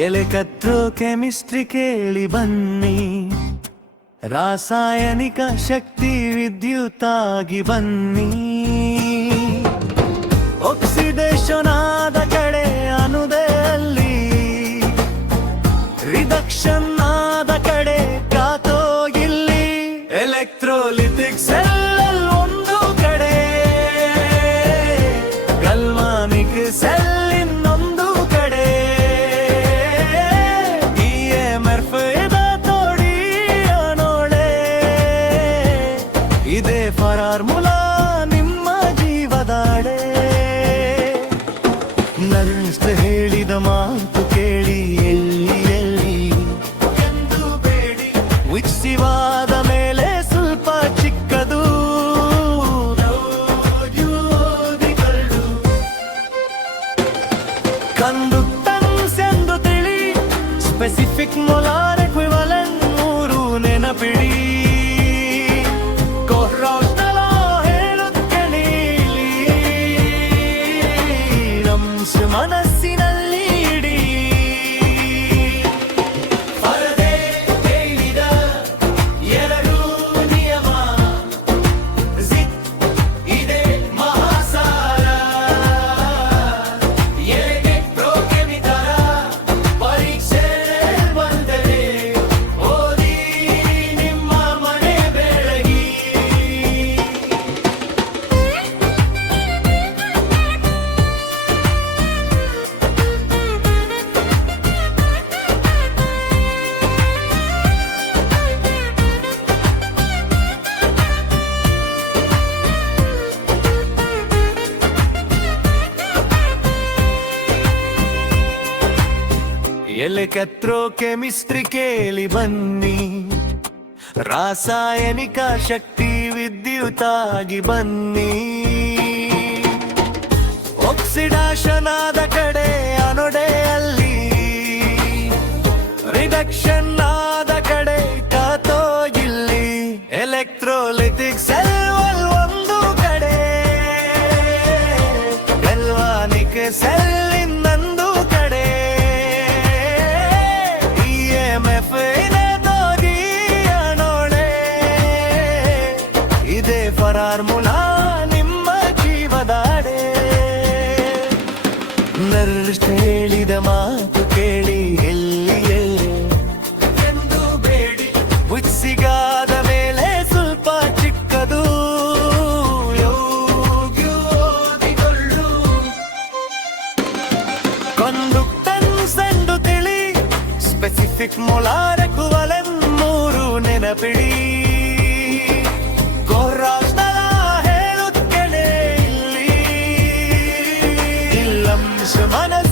ಎಲೆಕತ್ರೋ chemistry ಕೇಳಿ ಬನ್ನಿ, ರಾಸಾಯನಿಕ ಶಕ್ತಿ ವಿದ್ಯುತ್ತಾಗಿ ಬನ್ನಿ. ಆಕ್ಸಿಡೇಷನ್ ಆದ ಕಡೆ ಅನುದೆ ಅಲ್ಲಿ, ರಿಡಕ್ಷನ್ ಆದ ಕಡೆ ಕಾತೋ ಇಲ್ಲಿ. ಎಲೆಕ್ಟ್ರೋಲಿಟಿಕ್ ಸೆಲ್ ಒಂದು ಕಡೆ, ಗಲ್ವಾನಿಕ್ ಸೆಲ್ ಇನ್ನೊಂದು ಕಡೆ. EMF ಇದ ತೋಡಿ ಅನೋಳೆ, ಇದೇ ಫಾರ್ಮುಲಾ ನಿಮ್ಮ ಜೀವದಾಡೆ. ನರ್ಸ್ ಹೇಳಿದ ಮಾತು ಕೇಳಿ ಎಲ್ಲಿ ಎಲ್ಲಿ ಎಂದು ಬೇಡಿ, ವಿಚಿವಾದ ಮೇಲೆ ಸ್ವಲ್ಪ ಚಿಕ್ಕದು ಕಂಡುಕ್ಟನ್ಸ್ ಎಂದು ತಿಳಿ, ಸ್ಪೆಸಿಫಿಕ್ ಮೊಲಾರ್ ಎಕ್ವಿವಲೆಂಟ್ ಮೂರು ನೆನಪಿಡಿ. ಕೊಹ್ರಾಟ್ನ ಲಾ ಹೇಳುತ್ತೆ ನೀಲಿ, ಮನಸ್ಸಿನಲ್ಲಿ ಇಡಿ. ಪರದೆ ಹೇಳಿದ ಎರಡು ನಿಯಮ, ಇದೆ ಮಹಾಸಾರ. ಎಲೆಕ್ಟ್ರೋಕೆಮಿಕಲ್ ಪರೀಕ್ಷೆ ಬಂದರೆ ಓದಿ ನಿಮ್ಮ ಮನೆ ಬೆಳಗಿ. ಎಲೆಕ್ಟ್ರೋ ಕೆಮಿಸ್ಟ್ರಿ ಕೇಳಿ ಬನ್ನಿ, ರಾಸಾಯನಿಕ ಶಕ್ತಿ ವಿದ್ಯುತ್ತಾಗಿ ಬನ್ನಿ. ಆಕ್ಸಿಡೇಷನ್ ಆದ ಕಡೆ ಅನೋಡೆ ಅಲ್ಲಿ, ರಿಡಕ್ಷನ್ ಆದ ಕಡೆ ಕಾತೋ ಇಲ್ಲಿ. ಎಲೆಕ್ಟ್ರೋಲಿಟಿಕ್ ಸೆಲ್ ಒಂದು ಕಡೆ, ಗಲ್ವಾನಿಕ್ ಸೆಲ್ ಇನ್ನೊಂದು ಕಡೆ. EMF ಇದೆ ತೋರಿ ಅನೋಳೆ, ಇದೇ ಫಾರ್ಮುಲಾ ನಿಮ್ಮ ಜೀವದಾಡೆ. ನರ್ಸ್ ಹೇಳಿದ ಮಾತು ಕೇಳಿ ಎಲ್ಲಿ ಎಲ್ಲಿ ಎಂದು ಬೇಡಿ, ಸಿಗಾದ ಮೇಲೆ ಸ್ವಲ್ಪ ಚಿಕ್ಕದು ಯೋಗ್ಯೋದಿಗೊಳ್ಳು. ಕಂಡುಕ್ಟನ್ಸ್ ಎಂದು ತಿಳಿ, ಸ್ಪೆಸಿಫಿಕ್ ಮೊಲಾರ್ ಎಕ್ವಿವಲೆಂಟ್ ಮೂರು ನೆನಪಿಡಿ. ಕೊಹ್ರಾಟ್ನ ಲಾ ಹೇಳುತ್ತೆ ಇಲ್ಲಿ, ಇಲ್ಲಂಶ ಮನಸ್ಸು